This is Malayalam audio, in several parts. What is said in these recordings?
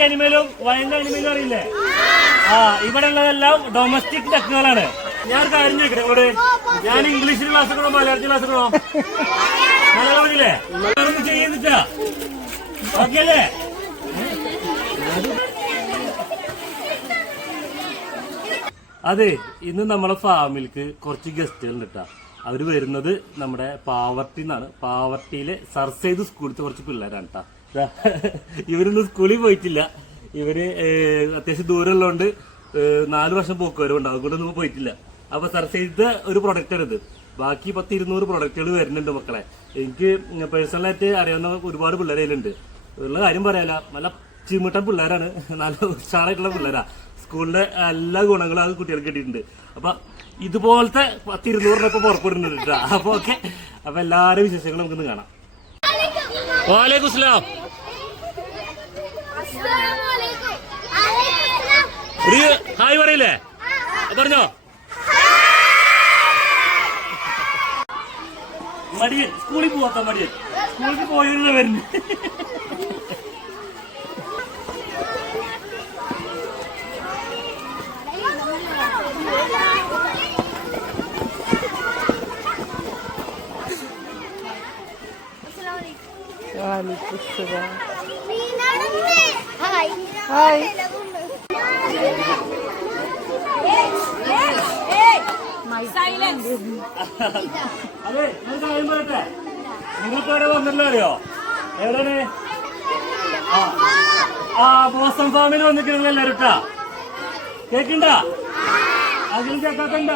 ഡൊമസ്റ്റിക് അനിമലും വൈൽഡ് അനിമലും അറിയില്ലേ? ആ ഇവിടെ ഉള്ളതെല്ലാം ഡൊമസ്റ്റിക് ഡക്കുകളാണ് ഞാൻ കാര്യം ഇവിടെ ഞാൻ ഇംഗ്ലീഷിൽ ക്ലാസ് എടുക്കണോ മലയാളത്തിൽ ക്ലാസ് എടുക്കണോ? മലയാളം മതിയില്ലേ ഒന്നും ചെയ്യുന്നിട്ടാ ഓക്കെ അല്ലേ അതെ ഇന്ന് നമ്മുടെ ഫാമിലിക്ക് കുറച്ച് ഗസ്റ്റുകൾ കേട്ടോ അവർ വരുന്നത് നമ്മുടെ പാവർട്ടി എന്നാണ് പാവർട്ടിയിലെ സർസൈദ് സ്കൂളിലത്തെ കുറച്ച് പിള്ളേരാണ് കേട്ടാ ഇവരൊന്നും സ്കൂളിൽ പോയിട്ടില്ല. ഇവർ അത്യാവശ്യം ദൂരമുള്ളതുകൊണ്ട് നാല് വർഷം പോക്ക് വരും ഉണ്ടാവും അതുകൊണ്ടൊന്നും പോയിട്ടില്ല. അപ്പൊ ചെയ്ത ഒരു പ്രൊഡക്റ്റ് ആണ് ഇത്. ബാക്കി പത്ത് ഇരുന്നൂറ് പ്രൊഡക്റ്റുകൾ വരുന്നുണ്ട് മക്കളെ. എനിക്ക് പേഴ്സണലായിട്ട് അറിയാവുന്ന ഒരുപാട് പിള്ളേരെ അതിലുണ്ട്. ഉള്ള കാര്യം പറയാല. നല്ല ചിമിട്ടൻ പിള്ളേരാണ്. നല്ല ഉഷാറായിട്ടുള്ള പിള്ളേരാ. സ്കൂളിലെ എല്ലാ ഗുണങ്ങളും അത് കുട്ടികൾക്ക് കിട്ടിയിട്ടുണ്ട്. അപ്പൊ ഇതുപോലത്തെ പത്ത് ഇരുന്നൂറിനൊക്കെ ഇപ്പൊ പുറപ്പെടുന്നുണ്ട് അപ്പൊ ഓക്കെ അപ്പൊ എല്ലാവരുടെ വിശേഷങ്ങളും നമുക്കൊന്ന് കാണാം. വാലേക്കും. ഹായ് പറയില്ലേ? പറഞ്ഞോ. മടിയൻ സ്കൂളിൽ പോവാത്ത മടിയൻ. സ്കൂളിൽ പോയിരുന്ന വരുന്നു. ഹായ് അതെ ഞാൻ കാര്യം പറയട്ടെ? നിങ്ങൾക്ക് എവിടെ വന്നല്ലോ അറിയോ? എവിടെയാണ്? ആ. ആ ബോസ്റ്റൺ ഫാമിൽ വന്നിട്ടുള്ള എല്ലാരും കേട്ടാ കേക്കണ്ട അതിൽ കേക്കാക്കണ്ട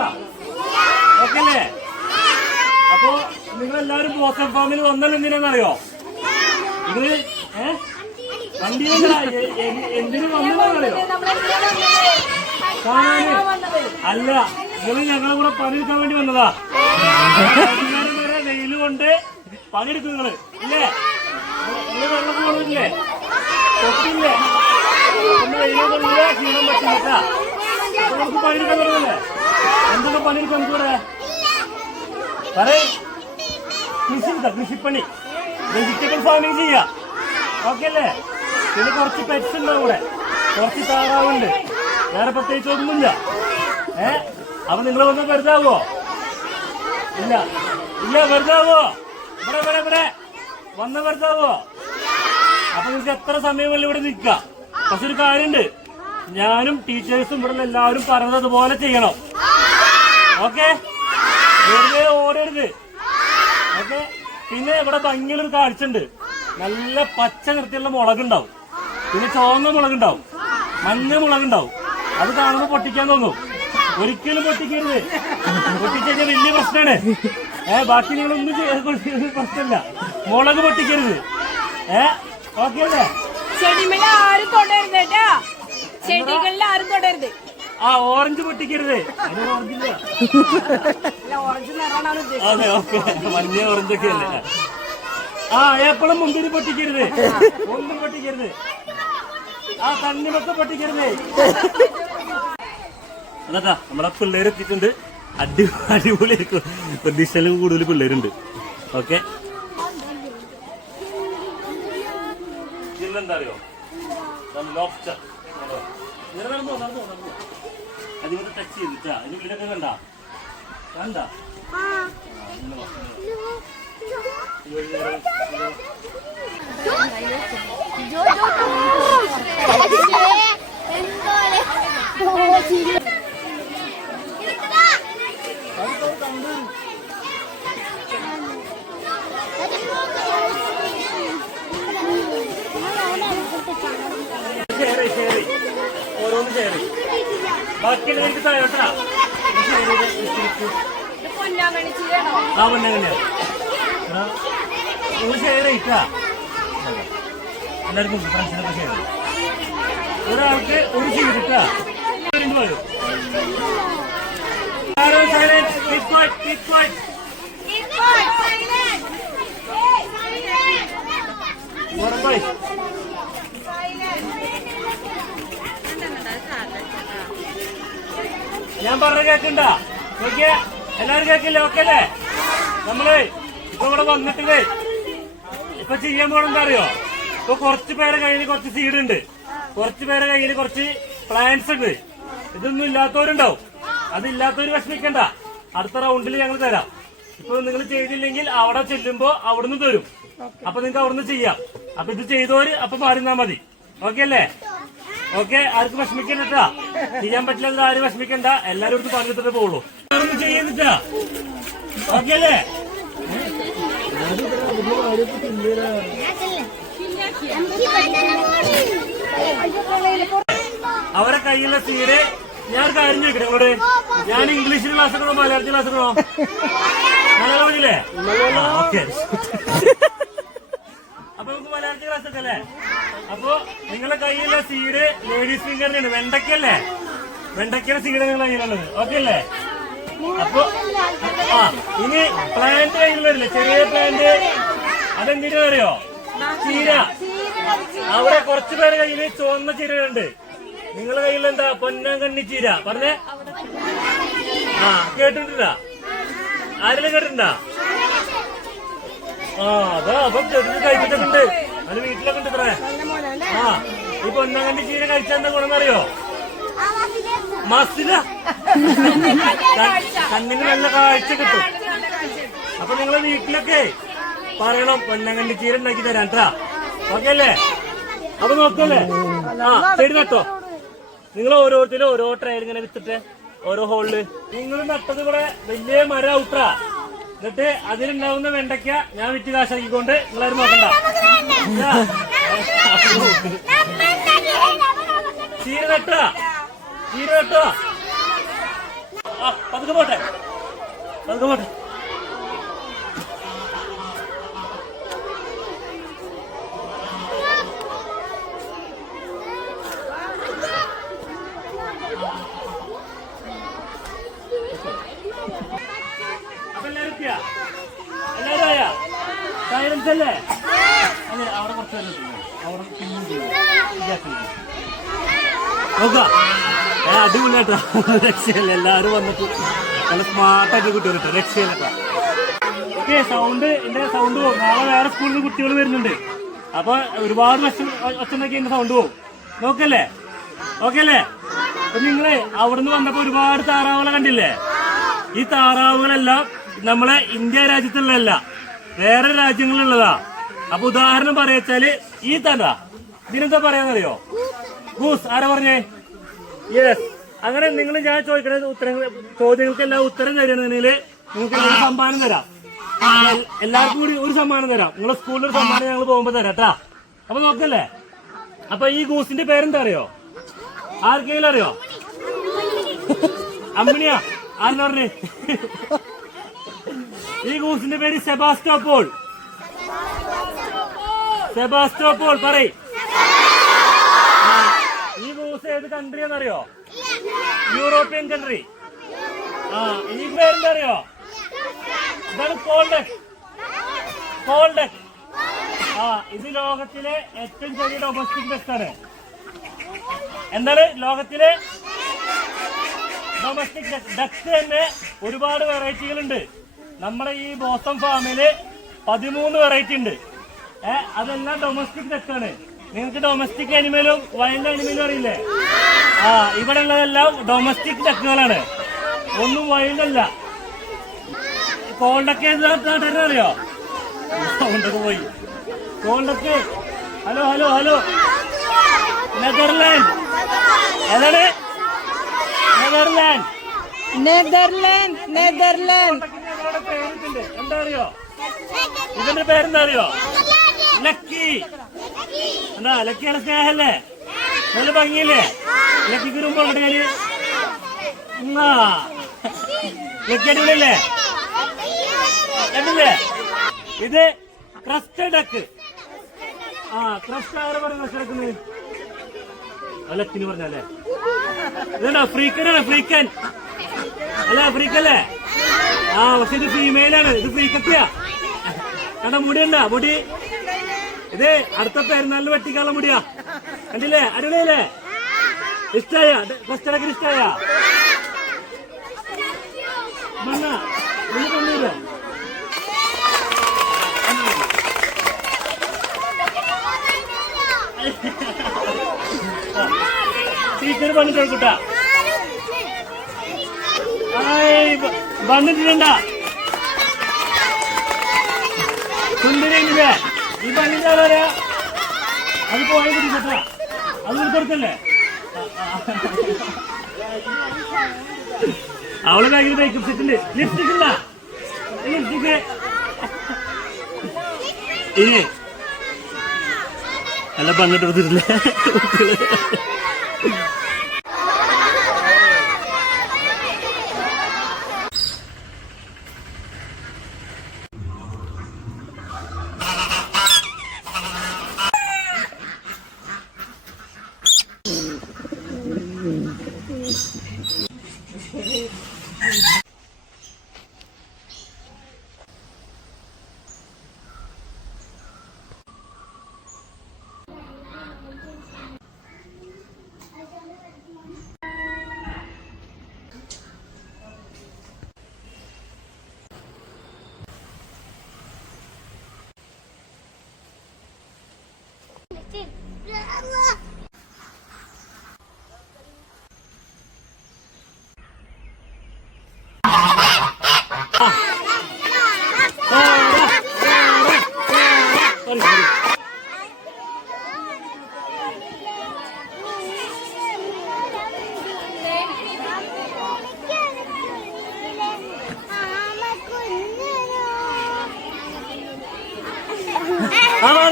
ഓക്കെ അല്ലേ അപ്പോ നിങ്ങൾ എല്ലാവരും ബോസം ഫാമിൽ വന്നല്ലോ എന്തിനാണെന്നറിയോ ഇത് ഏ? അല്ല നിങ്ങൾ ഞങ്ങളെ കൂടെ പണിയെടുക്കാൻ വേണ്ടി വന്നതാ. വെയിൽ കൊണ്ട് പണിയെടുക്കും നിങ്ങൾ. ഇല്ലേ? നിങ്ങൾ വെള്ളം പോകുന്നില്ലേ തൊട്ടില്ലേ? ഒന്ന് വെയിൽ കൊണ്ടില്ല ക്ഷീണം പറ്റില്ല നമുക്ക് പണിയെടുക്കാൻ തുടങ്ങല്ലേ? എന്തൊക്കെ പണിയെടുക്കാം നമുക്കിവിടെ പറയേ. കൃഷി കൃഷിപ്പണി. വെജിറ്റബിൾ ഫാമിംഗ് ചെയ്യാം. ഓക്കെ അല്ലേ? പിന്നെ കുറച്ച് പെറ്റ്സ് ഉണ്ട് ഇവിടെ കുറച്ച് താറാവുണ്ട്. വേറെ പ്രത്യേകിച്ച് ഒന്നുമില്ല. ഏ? അപ്പൊ നിങ്ങൾ വന്ന് വെറുതാവോ ഇല്ല. ഇല്ല വെറുതാവോ ഇവിടെ ഇവിടെ ഇവിടെ. വന്ന് വെറുതാവോ അപ്പൊ നിങ്ങൾക്ക് എത്ര സമയമല്ല ഇവിടെ നിൽക്കുക പക്ഷെ ഒരു കാര്യമുണ്ട് ഞാനും ടീച്ചേഴ്സും ഇവിടെ എല്ലാവരും പറഞ്ഞത് പോലെ ചെയ്യണം. ഓക്കെ? വെറുതെ ഓടരുത്. ഓക്കെ? പിന്നെ ഇവിടെ ഭംഗിയുള്ളൊരു കാഴ്ച ഉണ്ട്. നല്ല പച്ച നിറത്തിലുള്ള മുളകുണ്ടാവും. പിന്നെ ചുവന്ന മുളകുണ്ടാവും. മഞ്ഞ മുളകുണ്ടാവും. അത് കാണുമ്പോൾ പൊട്ടിക്കാൻ തോന്നും. ഒരിക്കലും പൊട്ടിക്കരുത്. പൊട്ടിക്കഴിഞ്ഞാൽ വലിയ പ്രശ്നമാണ് ഏ ബാക്കി നിങ്ങളൊന്നും ചെയ്യ- പ്രശ്നമില്ല. മുളക് പൊട്ടിക്കരുത്. ഏ ഓക്കെ അല്ലേ? ചെടിമേല ആരും തൊടരുത് കേട്ടാ. ചെടികളിൽ ആരും തൊടരുത്. ആ ഓറഞ്ച് പൊട്ടിക്കരുത്. ഓറഞ്ച് അതെ ഓക്കെ. മഞ്ഞ ഓറഞ്ചൊക്കെ അല്ലേ? ആ ഏപ്പളും മുന്തിരി പൊട്ടിക്കരുത്. ഒന്നും പൊട്ടിക്കരുത്. അതാ നമ്മളെ പിള്ളേർ എത്തിയിട്ടുണ്ട്. അടി അടിപൊളിയായിരിക്കും പ്രതീക്ഷയിൽ കൂടുതൽ പിള്ളേരുണ്ട്. ഓക്കെ അറിയോ ടച്ച് ചെയ്തിട്ടാ ഓരോന്ന് ചേറി. ബാക്കിയുള്ള എനിക്ക് താഴോട്ടാ ആ ഒന്ന് ഷെയർ ചെയ്യിട്ടാ എല്ലാവർക്കും ഫ്രണ്ട്സിനൊക്കെ ഷെയർ ചെയ്യും ഒരാൾക്ക് ഒരു ഉറപ്പായി. ഞാൻ പറഞ്ഞ കേക്കണ്ട. നോക്കിയ എല്ലാരും കേക്കില്ലേ? ഓക്കെ അല്ലേ? നമ്മൾ ഇപ്പൊ ഇവിടെ വന്നിട്ടില്ലേ ഇപ്പൊ ചെയ്യാൻ പോണെന്താ അറിയോ? ഇപ്പൊ കുറച്ച് പേരുടെ കയ്യിൽ കുറച്ച് സീഡ് ഉണ്ട്. കുറച്ച് പേരുടെ കയ്യിൽ കുറച്ച് പ്ലാന്റ്സ് ഉണ്ട്. ഇതൊന്നും ഇല്ലാത്തവരുണ്ടാവും. അതില്ലാത്തവര് വിഷമിക്കണ്ട. അടുത്ത റൗണ്ടിൽ ഞങ്ങൾ തരാം. ഇപ്പൊ നിങ്ങൾ ചെയ്തില്ലെങ്കിൽ അവിടെ ചെല്ലുമ്പോ അവിടുന്ന് തരും. അപ്പൊ നിങ്ങൾക്ക് അവിടുന്ന് ചെയ്യാം. അപ്പൊ ഇത് ചെയ്തവര് അപ്പൊ മാറിന്നാ മതി. ഓക്കെ അല്ലേ? ഓക്കെ ആർക്കും വിഷമിക്കണ്ട ചെയ്യാൻ പറ്റില്ല ആരും വിഷമിക്കണ്ട. എല്ലാരും അടുത്ത് പറഞ്ഞിട്ടേ പോകുള്ളൂ ചെയ്യുന്നിട്ടാ ഓക്കെ അല്ലേ? അവരെ കയ്യിലുള്ള സീരെ ഞാൻ കാര്യം ചോദിക്കട്ടെ ഞാൻ ഇംഗ്ലീഷിൽ ക്ലാസ് എടുക്കണോ മലയാളത്തിൽ ക്ലാസ് എടുക്കണോ? മലയാളം പറഞ്ഞില്ലേ? അപ്പൊ നമുക്ക് മലയാളത്തിൽ ക്ലാസ് എടുക്കല്ലേ അപ്പൊ നിങ്ങളുടെ കയ്യിലുള്ള സീഡ് ലേഡീസ് ഫിംഗറിനാണ് വെണ്ടക്കല്ലേ വെണ്ടക്കര സീഡ് നിങ്ങളുടെ കയ്യിലുള്ളത്. ഓക്കെ അല്ലേ? അപ്പൊ ആ ഇനി പ്ലാന്റ് കയ്യിൽ വരില്ലേ ചെറിയ പ്ലാന്റ് അതെന്തിനാ അറിയോ? ചീര. അവിടെ കുറച്ചു പേരുടെ കയ്യിൽ ചുവന്ന ചീരയുണ്ട്. നിങ്ങളുടെ കയ്യിൽ എന്താ? പൊന്നാങ്കണ്ണി ചീര. പറഞ്ഞേ. ആ കേട്ടിട്ടുണ്ടാ? ആരെങ്കിലും കേട്ടിട്ടുണ്ടാ? ആ അതാ അപ്പൊ കഴിച്ചിട്ടുണ്ട് അത് വീട്ടിലൊക്കെ ഉണ്ട് ഇത്രേ. ആ ഈ പൊന്നാങ്കണ്ണി ചീര കഴിച്ചാൽ എന്താ ഗുണമെന്നറിയോ മസില. കണ്ണിന് നല്ല കാഴ്ച കിട്ടും. അപ്പൊ നിങ്ങളെ വീട്ടിലൊക്കെ പറയണം. പെണ്ണങ്ങണ്ടി ചീര ഉണ്ടാക്കി തരാം കേട്ടാ ഓക്കെ അല്ലേ അപ്പൊ നോക്കല്ലേ? ആ ചെടി നട്ടോ. നിങ്ങൾ ഓരോരുത്തരും ഓരോ ട്രയൽ ഇങ്ങനെ വിത്തിട്ട് ഓരോ ഹോളിൽ നിങ്ങൾ നട്ടത് ഇവിടെ വലിയ മര ഔട്രാ എന്നിട്ട് അതിലുണ്ടാവുന്ന വെണ്ടയ്ക്ക ഞാൻ വിറ്റ് കാശാക്കിക്കൊണ്ട് നിങ്ങളാരും നോക്കണ്ട. ചീര നട്ടാ. ചീര നട്ടോ. ആ പതുക്കെ പോട്ടെ. പതുക്കെ പോട്ടെ അപ്പൊ എല്ലാരും ആയാ സൈലൻസ് അവിടെ കുറച്ച് രക്ഷയില്ല എല്ലാരും വന്നിട്ട് നല്ല സ്മാർട്ടാക്കി കുട്ടികൾ കേട്ടോ രക്ഷയില്ലട്ടാ ഓക്കെ സൗണ്ട് എന്റെ സൗണ്ട് പോകും നാളെ വേറെ സ്കൂളിൽ കുട്ടികൾ വരുന്നുണ്ട്. അപ്പൊ ഒരുപാട് ഒച്ചണ്ടാക്കി എന്റെ സൗണ്ട് പോകും നോക്കല്ലേ? ഓക്കെ അല്ലേ അപ്പൊ നിങ്ങൾ അവിടുന്ന് വന്നപ്പോ ഒരുപാട് താറാവുകളെ കണ്ടില്ലേ? ഈ താറാവുകളെല്ലാം നമ്മളെ ഇന്ത്യ രാജ്യത്തുള്ളതല്ല വേറെ രാജ്യങ്ങളിലുള്ളതാ. അപ്പൊ ഉദാഹരണം പറയാച്ചാൽ ഈ തണ്ട ഇതിനെന്താ പറയാന്നറിയോ? ഗൂസ് ആരാ പറഞ്ഞേ? യെസ് അങ്ങനെ നിങ്ങൾ ഞാൻ ചോദിക്കണ ഉത്തരങ്ങൾ ചോദ്യങ്ങൾക്ക് എല്ലാ ഉത്തരം തരണമെങ്കിൽ നിങ്ങൾക്ക് ഒരു സമ്മാനം തരാം. എല്ലാവർക്കും കൂടി ഒരു സമ്മാനം തരാം. നിങ്ങളെ സ്കൂളിൽ ഒരു സമ്മാനം ഞങ്ങൾ പോകുമ്പോ തരാം കേട്ടാ അപ്പൊ നോക്കല്ലേ? അപ്പൊ ഈ ഗൂസിന്റെ പേരെന്താ അറിയോ? ആർക്കെങ്കിലും അറിയോ? അമ്മിണിയാ. ആരെന്ന് പറഞ്ഞേ? ഈ ഗൂസിന്റെ പേര് സെബാസ്റ്റോപോൾ സെബാസ്റ്റോപോൾ പറയ്. ഈ ഗൂസ് ഏത് കൺട്രി എന്നറിയോ യൂറോപ്യൻ കൺട്രി. ആ ഈ പേരെന്താ അറിയോ ഇതാണ് കോൾഡക് കോൾഡക് ആ ഇത് ലോകത്തിലെ ഏറ്റവും ചെറിയ ഡൊമസ്റ്റിക് ബസ് എന്താണ്? ലോകത്തിലെ ഡൊമസ്റ്റിക് ഡക്സ് തന്നെ ഒരുപാട് വെറൈറ്റികളുണ്ട് നമ്മുടെ ഈ ബോസം ഫാമിൽ പതിമൂന്ന് വെറൈറ്റി ഉണ്ട്. അതെല്ലാം ഡൊമസ്റ്റിക് ഡക്കാണ് നിങ്ങൾക്ക് ഡൊമസ്റ്റിക് അനിമലും വൈൽഡ് അനിമലും അറിയില്ലേ? ആ ഇവിടെ ഉള്ളതെല്ലാം ഡൊമസ്റ്റിക് ഡക്കുകളാണ് ഒന്നും വൈൽഡ് അല്ല. കോണ്ടൊക്കെ അറിയോ? പോയി. കോണ്ടൊക്കെ. Hello hello hello. നെതർലാൻഡ്. ഏതാണ്? നെതർലാൻഡ്. Netherland Netherland. പേരിട്ടുണ്ട് എന്താ അറിയോ ഇതിന്റെ പേരെന്താ അറിയോ ലക്കി. എന്താ ലക്കിയാണ് സ്നേഹല്ലേ? നല്ല ഭംഗിയില്ലേ? ലക്കിക്ക് ആ ലക്കി അടിപൊളിയല്ലേ? കണ്ടില്ലേ? ഇത് ക്രസ്റ്റ് ഡക്ക് ആ ക്രസ്റ്റ് ആരെ പറഞ്ഞു ക്രസ്റ്റ് ഡക്കുന്നത് ലക്കിന് പറഞ്ഞല്ലേ ഫ്രീക്കൻ ഫ്രീക്കനാണ് ഫ്രീക്കൻ? അല്ല ഫ്രീക്കല്ലേ? ആ പക്ഷെ ഇത് ഫീമെയിലാണ് ഇത് ഫ്രീ ഫ്രീക്കത്തിയാ കണ്ട മുടിയുണ്ട? മുടി? ഇത് അടുത്ത പെരുന്നാളിന് വെട്ടിക്കാനുള്ള മുടിയാ. കണ്ടില്ലേ? അടിപൊളിയല്ലേ? ഇഷ്ടായ? ഫസ്റ്റ് ഇഷ്ടായ? മണ്ണ ടീച്ചർ പണി കൊടുക്കൂട്ടാ ആയ് വ- വന്നിട്ടില്ല സുന്ദരില്ലേ ഈ പണിന്റെ ആളാരാ അത് പോയ അത് കൊടുത്തല്ലേ അവൾ കയ്യിൽ മേക്കപ്പ് സെറ്റുണ്ട് ലിപ്സ്റ്റിക് ഇല്ല ലിപ്സ്റ്റിക് ഇനി. അല്ല പങ്കിട്ട് കൊടുത്തിട്ടില്ലേ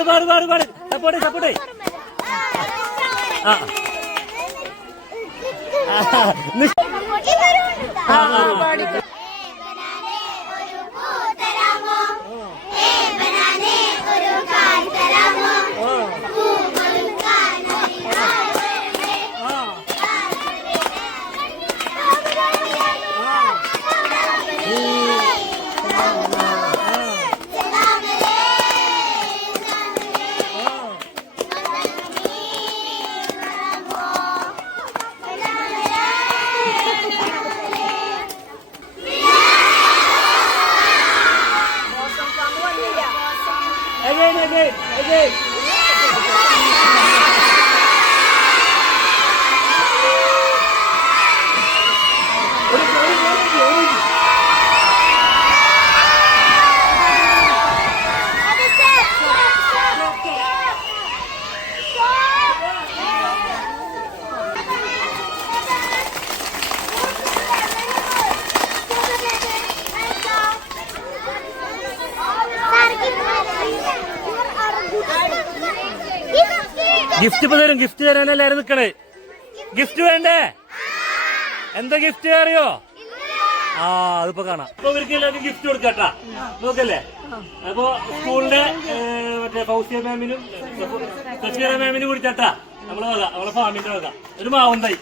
പാട് പാട് പാട് പാട്. Support support. ആ. ആ, 诶 ഗിഫ്റ്റ് ഇപ്പൊ തരും ഗിഫ്റ്റ് എല്ലാരും നിക്കണേ. ഗിഫ്റ്റ് വേണ്ടേ? എന്താ ഗിഫ്റ്റ് അറിയോ? ആ അതിപ്പോ കാണാം. അപ്പൊ ഇവർക്ക് എല്ലാവർക്കും ഗിഫ്റ്റ് കൊടുക്കട്ടാ. നോക്കല്ലേ? അപ്പൊ സ്കൂളിന്റെ മറ്റേ ഫൗസിയ മാമിനും സഫീറ മാമിനും കുടിച്ചാട്ടാ നമ്മളെ വക നമ്മളെ ഫാമിന്റെ വക ഒരു മാവുണ്ടായി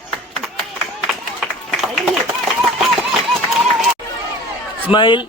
സ്മൈൽ.